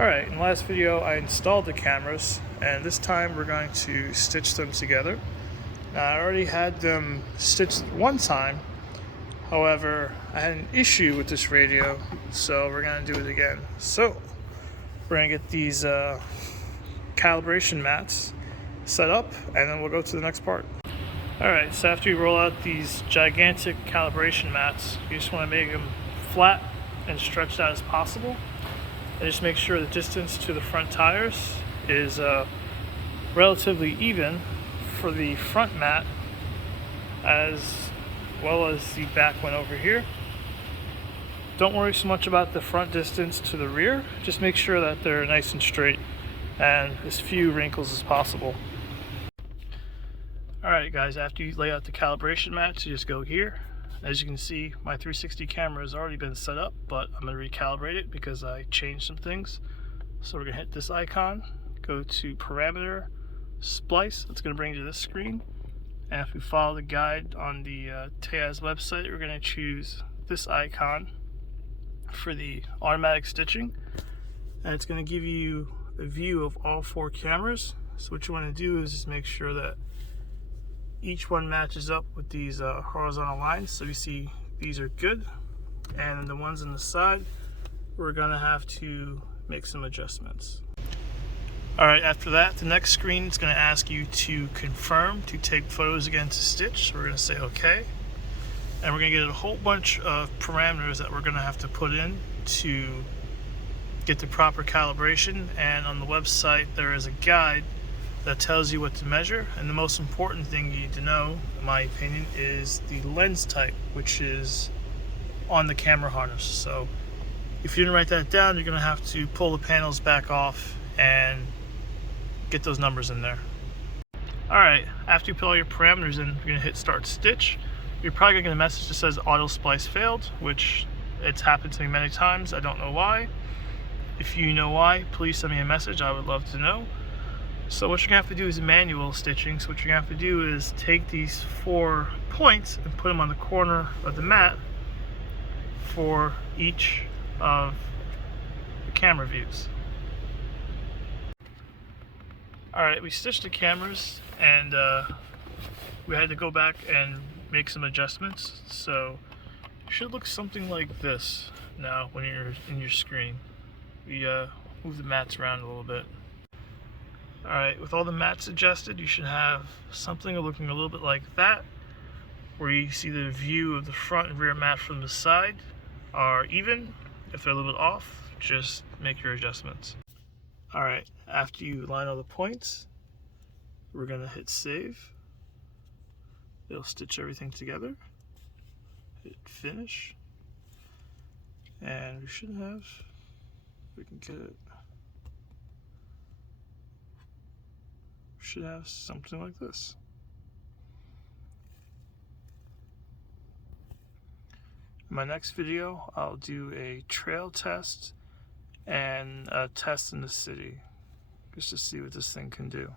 Alright, in the last video I installed the cameras, and this time we're going to stitch them together. Now, I already had them stitched one time, however I had an issue with this radio, so we're going to do it again. So we're going to get these calibration mats set up, and then we'll go to the next part. Alright, so after you roll out these gigantic calibration mats, you just want to make them flat and stretched out as possible. And just make sure the distance to the front tires is relatively even for the front mat as well as the back one over here. Don't worry so much about the front distance to the rear, just make sure that they're nice and straight and as few wrinkles as possible. Alright guys, after you lay out the calibration mats, you just go here. As you can see, my 360 camera has already been set up, but I'm going to recalibrate it because I changed some things. So we're going to hit this icon, go to parameter, splice. It's going to bring you to this screen. And if we follow the guide on the Teyes website, we're going to choose this icon for the automatic stitching. And it's going to give you a view of all four cameras. So what you want to do is just make sure that each one matches up with these horizontal lines, so you see these are good, and the ones on the side we're gonna have to make some adjustments. Alright, after that, the next screen is going to ask you to confirm to take photos again to stitch. So we're going to say OK, and we're going to get a whole bunch of parameters that we're going to have to put in to get the proper calibration. And on the website there is a guide that tells you what to measure, and the most important thing you need to know, in my opinion, is the lens type, which is on the camera harness. So if you didn't write that down, you're going to have to pull the panels back off and get those numbers in there. Alright, after you put all your parameters in, you're going to hit start stitch. You're probably going to get a message that says auto splice failed, which it's happened to me many times. I don't know why. If you know why, please send me a message. I would love to know. So what you're going to have to do is manual stitching. So what you're going to have to do is take these 4 points and put them on the corner of the mat for each of the camera views. Alright, we stitched the cameras, and we had to go back and make some adjustments. So it should look something like this now when you're in your screen. We move the mats around a little bit. Alright, with all the mats adjusted, you should have something looking a little bit like that, where you see the view of the front and rear mat from the side are even. If they're a little bit off, just make your adjustments. Alright, after you line all the points, we're going to hit save. It'll stitch everything together. Hit finish. And we should have, we can get it. Should have something like this. In my next video, I'll do a trail test and a test in the city, just to see what this thing can do.